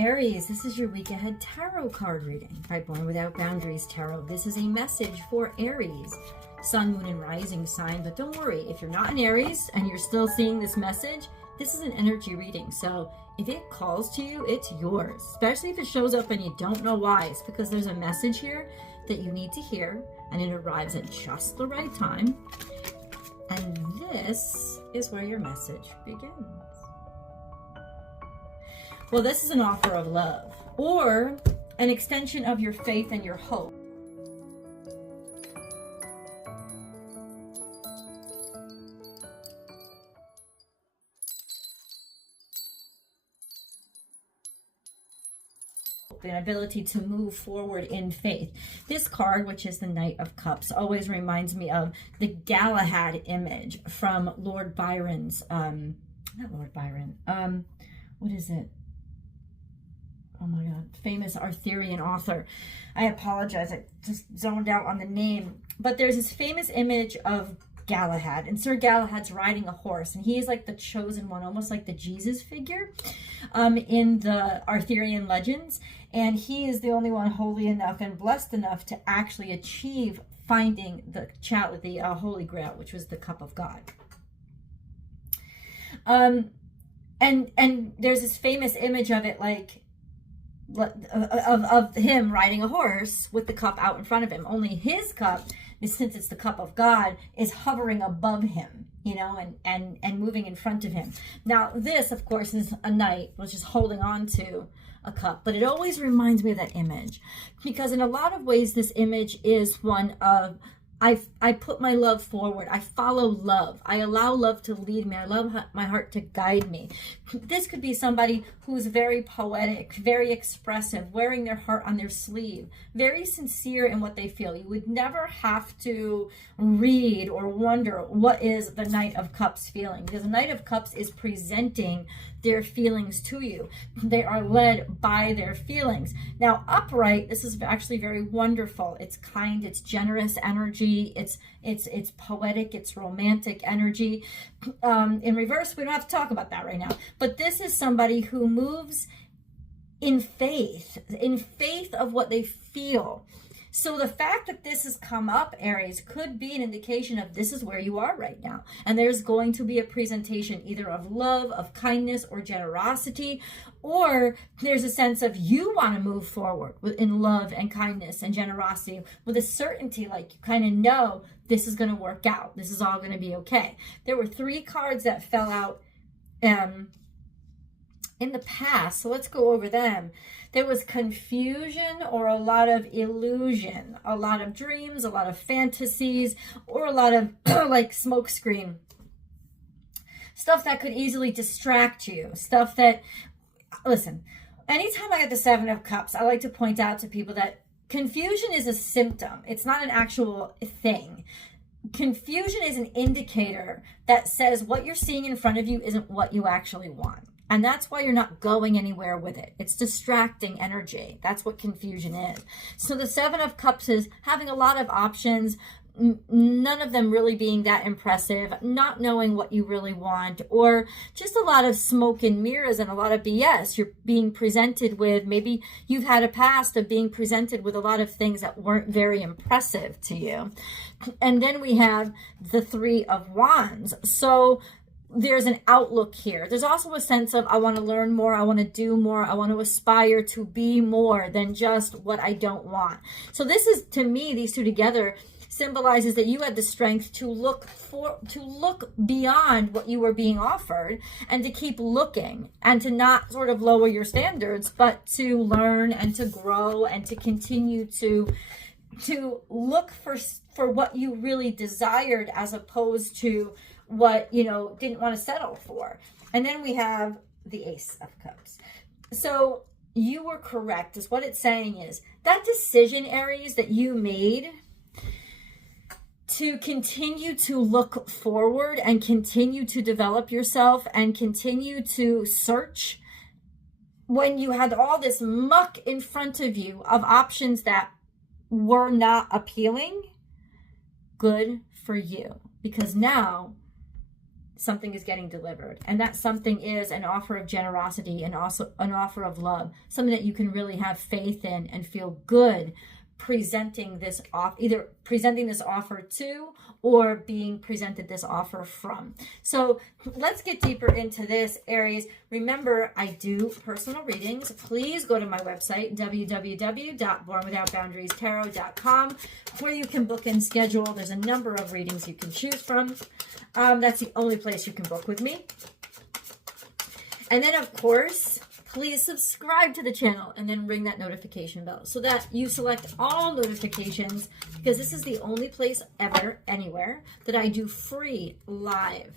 Aries, this is your week ahead tarot card reading by Born Without Boundaries Tarot. This is a message for Aries, sun, moon, and rising sign. But don't worry, if you're not an Aries and you're still seeing this message, this is an energy reading. So if it calls to you, it's yours. Especially if it shows up and you don't know why. It's because there's a message here that you need to hear, and it arrives at just the right time. And this is where your message begins. Well, this is an offer of love or an extension of your faith and your hope. An ability to move forward in faith. This card, which is the Knight of Cups, always reminds me of the Galahad image from Lord Byron's, not Lord Byron, what is it? Oh my God, famous Arthurian author. I apologize, I just zoned out on the name. But there's this famous image of Galahad, and Sir Galahad's riding a horse, and he is like the chosen one, almost like the Jesus figure in the Arthurian legends. And he is the only one holy enough and blessed enough to actually achieve finding the Holy Grail, which was the cup of God. And there's this famous image of it, like, of him riding a horse with the cup out in front of him. Only his cup, since it's the cup of God, is hovering above him, you know, and moving in front of him. Now this, of course, is a knight, which is holding on to a cup, but it always reminds me of that image, because in a lot of ways this image is one of I put my love forward. I follow love. I allow love to lead me. I allow my heart to guide me. This could be somebody who's very poetic, very expressive, wearing their heart on their sleeve, very sincere in what they feel. You would never have to read or wonder what is the Knight of Cups feeling, because the Knight of Cups is presenting their feelings to you. They are led by their feelings. Now, upright, this is actually very wonderful. It's kind, it's generous energy, it's poetic, it's romantic energy. In reverse, we don't have to talk about that right now. But this is somebody who moves in faith of what they feel. So the fact that this has come up, Aries, could be an indication of this is where you are right now. And there's going to be a presentation either of love, of kindness, or generosity, or there's a sense of you want to move forward in love and kindness and generosity with a certainty, like you kind of know this is going to work out. This is all going to be okay. There were 3 cards that fell out in the past, so let's go over them. There was confusion or a lot of illusion, a lot of dreams, a lot of fantasies, or a lot of like smoke screen. Stuff that could easily distract you. Stuff that, listen, anytime I get the 7 of Cups, I like to point out to people that confusion is a symptom. It's not an actual thing. Confusion is an indicator that says what you're seeing in front of you isn't what you actually want. And that's why you're not going anywhere with it. It's distracting energy. That's what confusion is. So the 7 of Cups is having a lot of options, none of them really being that impressive, not knowing what you really want, or just a lot of smoke and mirrors and a lot of BS. You're being presented with, maybe you've had a past of being presented with a lot of things that weren't very impressive to you. And then we have the 3 of Wands. So there's an outlook here. There's also a sense of I want to learn more, I want to do more, I want to aspire to be more than just what I don't want. So this is, to me, these two together symbolizes that you had the strength to look beyond what you were being offered, and to keep looking, and to not sort of lower your standards, but to learn and to grow and to continue to look for what you really desired, as opposed to what, you know, didn't want to settle for. And then we have the Ace of Cups. So you were correct, is what it's saying, is that decision, Aries, that you made to continue to look forward and continue to develop yourself and continue to search when you had all this muck in front of you of options that were not appealing. Good for you, because now something is getting delivered. And that something is an offer of generosity and also an offer of love, something that you can really have faith in and feel good presenting this off, either presenting this offer to or being presented this offer from. So let's get deeper into this, Aries. Remember, I do personal readings. Please go to my website, www.bornwithoutboundariestarot.com, where you can book and schedule. There's a number of readings you can choose from. That's the only place you can book with me. And then, of course, please subscribe to the channel and then ring that notification bell so that you select all notifications, because this is the only place ever, anywhere, that I do free live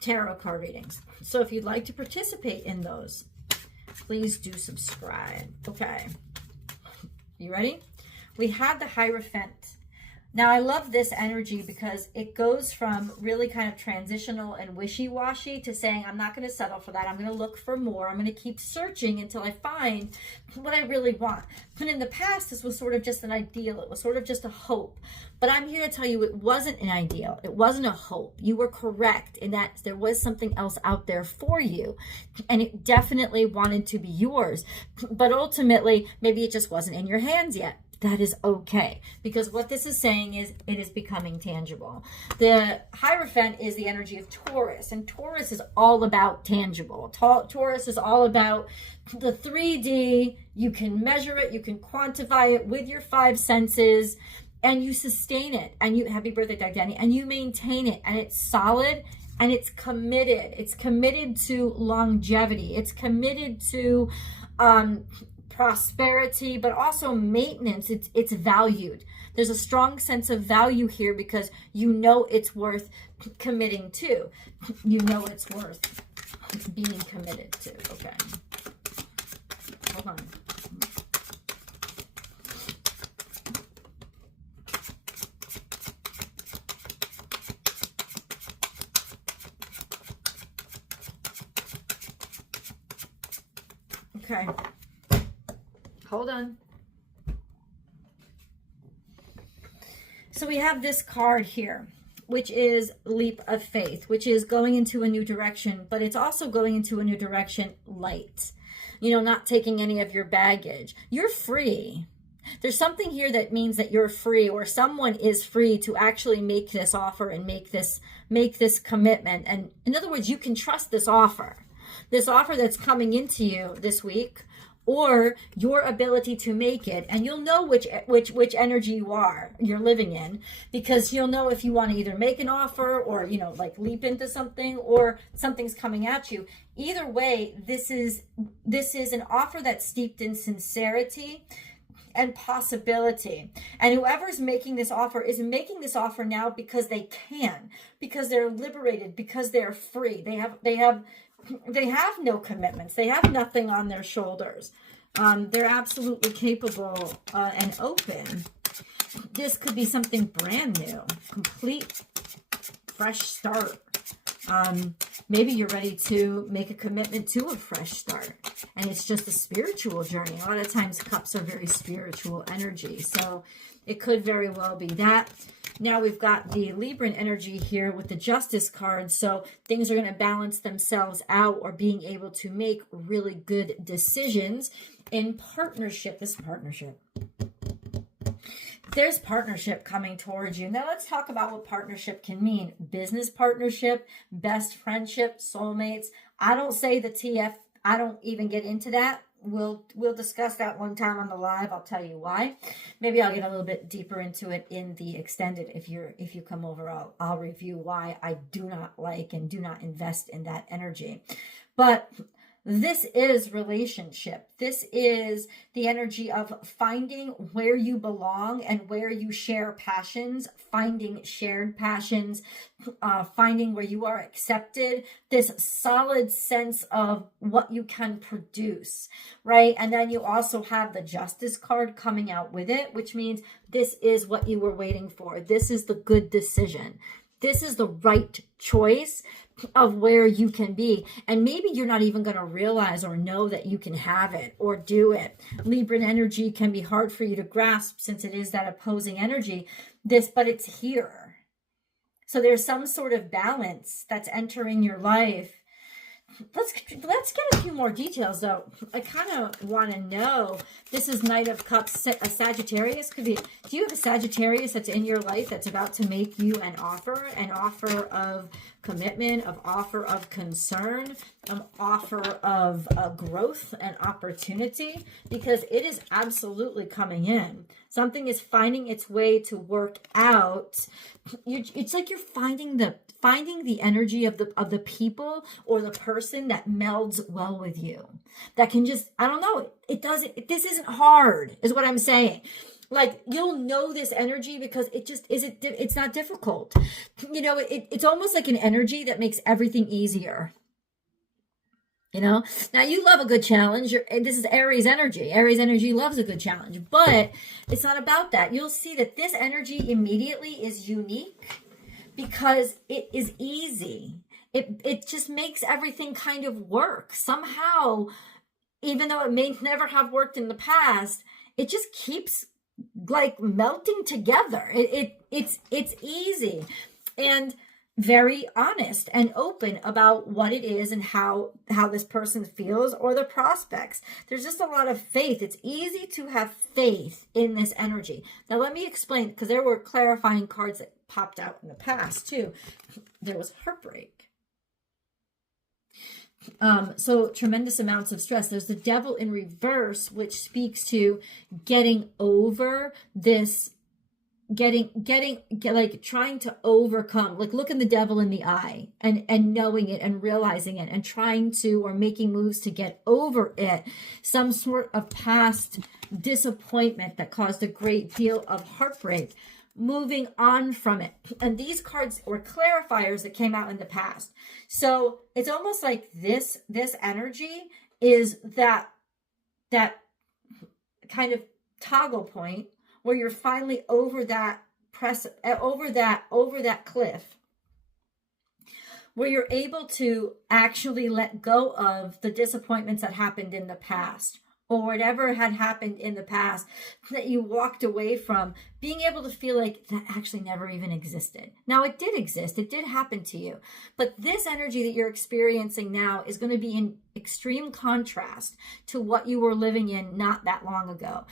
tarot card readings. So if you'd like to participate in those, please do subscribe. Okay. You ready? We have the Hierophant. Now, I love this energy because it goes from really kind of transitional and wishy-washy to saying, I'm not going to settle for that. I'm going to look for more. I'm going to keep searching until I find what I really want. But in the past, this was sort of just an ideal. It was sort of just a hope. But I'm here to tell you it wasn't an ideal. It wasn't a hope. You were correct in that there was something else out there for you. And it definitely wanted to be yours. But ultimately, maybe it just wasn't in your hands yet. That is okay, because what this is saying is it is becoming tangible. The Hierophant is the energy of Taurus, and Taurus is all about tangible. Taurus is all about the 3D. You can measure it, you can quantify it with your 5 senses, and you sustain it. And you, happy birthday, Doug Danny, and you maintain it, and it's solid, and it's committed. It's committed to longevity. It's committed to prosperity, but also maintenance. It's valued. There's a strong sense of value here because you know it's worth committing to. You know it's worth being committed to. Okay. Hold on. Okay. Hold on. So we have this card here, which is leap of faith, which is going into a new direction, but it's also going into a new direction light. You know, not taking any of your baggage. You're free. There's something here that means that you're free, or someone is free to actually make this offer and make this commitment. And in other words, you can trust this offer that's coming into you this week, or your ability to make it. And you'll know which energy you're living in, because you'll know if you want to either make an offer or, you know, like leap into something, or something's coming at you. Either way, this is an offer that's steeped in sincerity and possibility. And whoever's making this offer is making this offer now because they can, because they're liberated, because they're free. They have no commitments. They have nothing on their shoulders. They're absolutely capable and open. This could be something brand new, complete, fresh start. Maybe you're ready to make a commitment to a fresh start, and it's just a spiritual journey. A lot of times cups are very spiritual energy, so it could very well be that. Now we've got the Libran energy here with the Justice card, so things are going to balance themselves out, or being able to make really good decisions in partnership. There's partnership coming towards you. Now let's talk about what partnership can mean. Business partnership, best friendship, soulmates. I don't say the TF. I don't even get into that. We'll discuss that one time on the live. I'll tell you why. Maybe I'll get a little bit deeper into it in the extended. If you come over, I'll review why I do not like and do not invest in that energy. But this is relationship. This is the energy of finding where you belong and where you share passions, finding shared passions, finding where you are accepted, this solid sense of what you can produce, right? And then you also have the Justice card coming out with it, which means this is what you were waiting for. This is the good decision. This is the right choice of where you can be. And maybe you're not even going to realize or know that you can have it or do it. Libran energy can be hard for you to grasp since it is that opposing energy. But it's here. So there's some sort of balance that's entering your life. Let's get a few more details, though. I kind of want to know. This is Knight of Cups. A Sagittarius could be. Do you have a Sagittarius that's in your life that's about to make you an offer of commitment, of offer of concern, an offer of growth and opportunity? Because it is absolutely coming in. Something is finding its way to work out. It's like you're finding the energy of the people or the person that melds well with you, that can just, I don't know, this isn't hard is what I'm saying. Like, you'll know this energy because it just isn't, it's not difficult. You know, it's almost like an energy that makes everything easier. You know, now you love a good challenge. This is Aries energy. Aries energy loves a good challenge, but it's not about that. You'll see that this energy immediately is unique because it is easy. It just makes everything kind of work. Somehow, even though it may never have worked in the past, it just keeps like melting together. It's easy and very honest and open about what it is and how this person feels or the prospects. There's just a lot of faith. It's easy to have faith in this energy. Now let me explain, because there were clarifying cards that popped out in the past too. There was heartbreak. So tremendous amounts of stress. There's the Devil in reverse, which speaks to getting over this, like trying to overcome, like looking the devil in the eye and knowing it and realizing it and trying to, or making moves to get over it. Some sort of past disappointment that caused a great deal of heartbreak. Moving on from it. And these cards were clarifiers that came out in the past. So it's almost like this energy is that kind of toggle point where you're finally over that cliff, where you're able to actually let go of the disappointments that happened in the past, or whatever had happened in the past that you walked away from, being able to feel like that actually never even existed. Now, it did exist. It did happen to you. But this energy that you're experiencing now is going to be in extreme contrast to what you were living in not that long ago.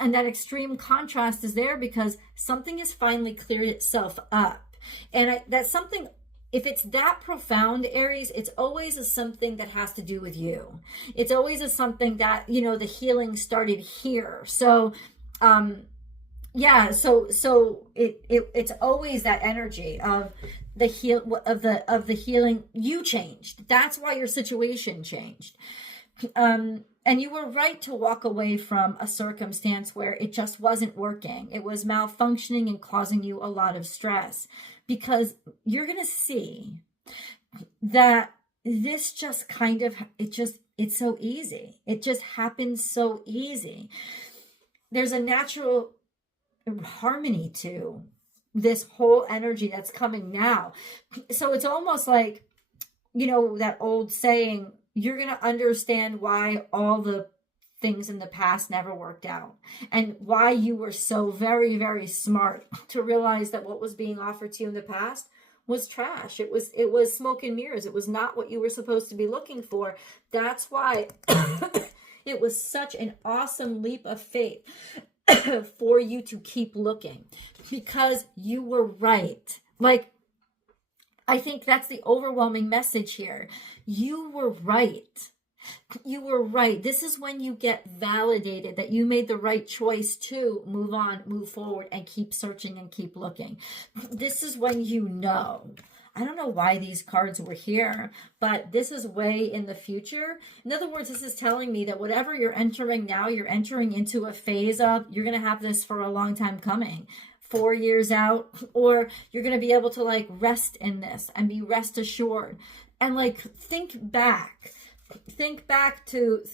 And that extreme contrast is there because something has finally cleared itself up. And that's something. If it's that profound, Aries, it's always a something that has to do with you. It's always a something that, you know, the healing started here. So, yeah, so it's always that energy of the healing. You changed. That's why your situation changed. And you were right to walk away from a circumstance where it just wasn't working. It was malfunctioning and causing you a lot of stress, because you're going to see that this just kind of, it's so easy. It just happens so easy. There's a natural harmony to this whole energy that's coming now. So it's almost like, you know, that old saying, you're going to understand why all the things in the past never worked out, and why you were so very, very smart to realize that what was being offered to you in the past was trash. It was smoke and mirrors. It was not what you were supposed to be looking for. That's why it was such an awesome leap of faith for you to keep looking, because you were right. Like, I think that's the overwhelming message here. You were right. You were right. This is when you get validated that you made the right choice to move on, move forward, and keep searching and keep looking. This is when you know. I don't know why these cards were here, but this is way in the future. In other words, this is telling me that whatever you're entering now, you're entering into a phase of, you're going to have this for a long time coming. 4 years out, or you're going to be able to like rest in this and be rest assured. And like, think back in gratitude,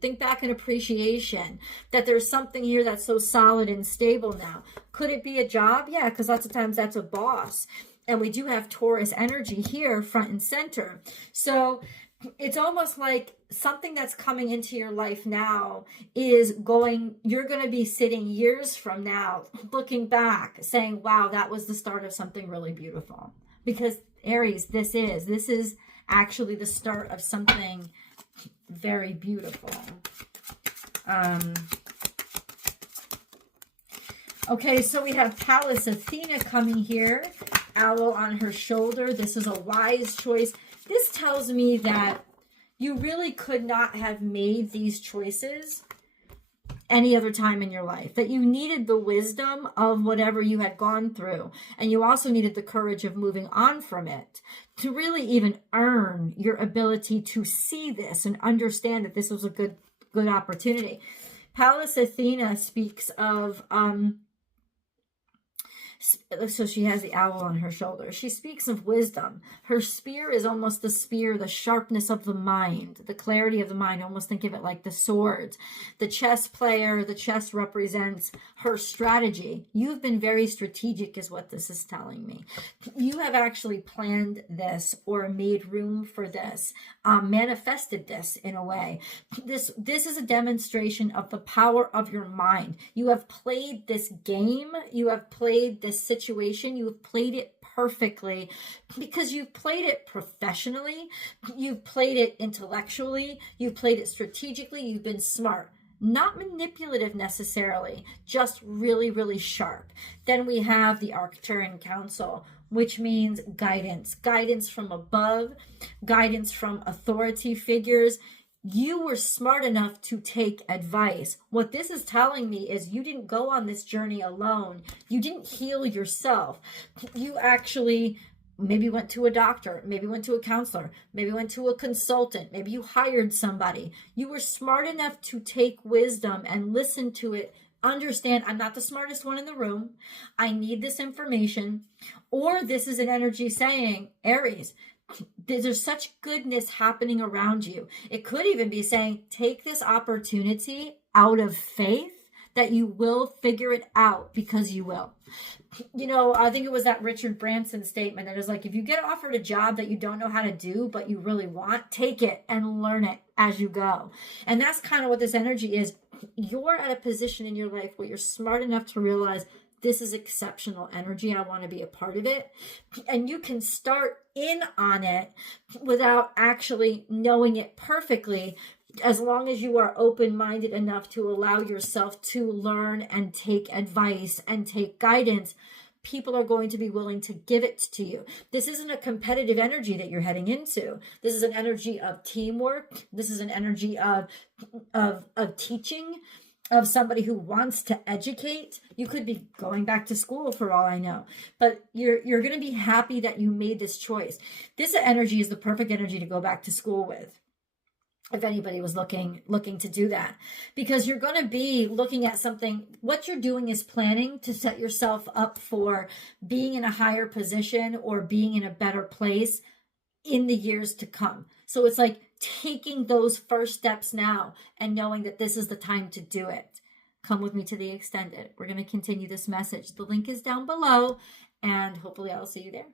think back in appreciation that there's something here that's so solid and stable now. Could it be a job? Yeah, because lots of times that's a boss. And we do have Taurus energy here, front and center. So it's almost like something that's coming into your life now is going, you're going to be sitting years from now, looking back, saying, wow, that was the start of something really beautiful. Because Aries, this is actually the start of something very beautiful. Okay, so we have Pallas Athena coming here, owl on her shoulder. This is a wise choice. This tells me that you really could not have made these choices any other time in your life, that you needed the wisdom of whatever you had gone through, and you also needed the courage of moving on from it to really even earn your ability to see this and understand that this was a good opportunity. Pallas Athena speaks of so she has the owl on her shoulder. She speaks of wisdom. Her spear is almost the spear, the sharpness of the mind, the clarity of the mind. Almost think of it like the sword. The chess player, the chess represents her strategy. You've been very strategic is what this is telling me. You have actually planned this or made room for this, manifested this in a way. This is a demonstration of the power of your mind. You have played this game. You have played this situation. You've played it perfectly because you've played it professionally. You've played it intellectually. You've played it strategically. You've been smart. Not manipulative necessarily, just really, really sharp. Then we have the Arcturian Council, which means guidance. Guidance from above, guidance from authority figures. You were smart enough to take advice. What this is telling me is you didn't go on this journey alone. You didn't heal yourself. You actually maybe went to a doctor, maybe went to a counselor, maybe went to a consultant, maybe you hired somebody. You were smart enough to take wisdom and listen to it. Understand, I'm not the smartest one in the room. I need this information. Or this is an energy saying, Aries, there's such goodness happening around you. It could even be saying, take this opportunity out of faith that you will figure it out, because you will. You know, I think it was that Richard Branson statement that is like, if you get offered a job that you don't know how to do, but you really want, take it and learn it as you go. And that's kind of what this energy is. You're at a position in your life where you're smart enough to realize this is exceptional energy. I want to be a part of it. And you can start in on it without actually knowing it perfectly, as long as you are open-minded enough to allow yourself to learn and take advice and take guidance. People are going to be willing to give it to you. This isn't a competitive energy that you're heading into. This is an energy of teamwork. This is an energy of teaching, of somebody who wants to educate. You could be going back to school for all I know, but you're going to be happy that you made this choice. This energy is the perfect energy to go back to school with, if anybody was looking to do that, because you're going to be looking at something. What you're doing is planning to set yourself up for being in a higher position or being in a better place in the years to come. So it's like taking those first steps now and knowing that this is the time to do it. Come with me to the extended. We're going to continue this message. The link is down below, and hopefully I'll see you there.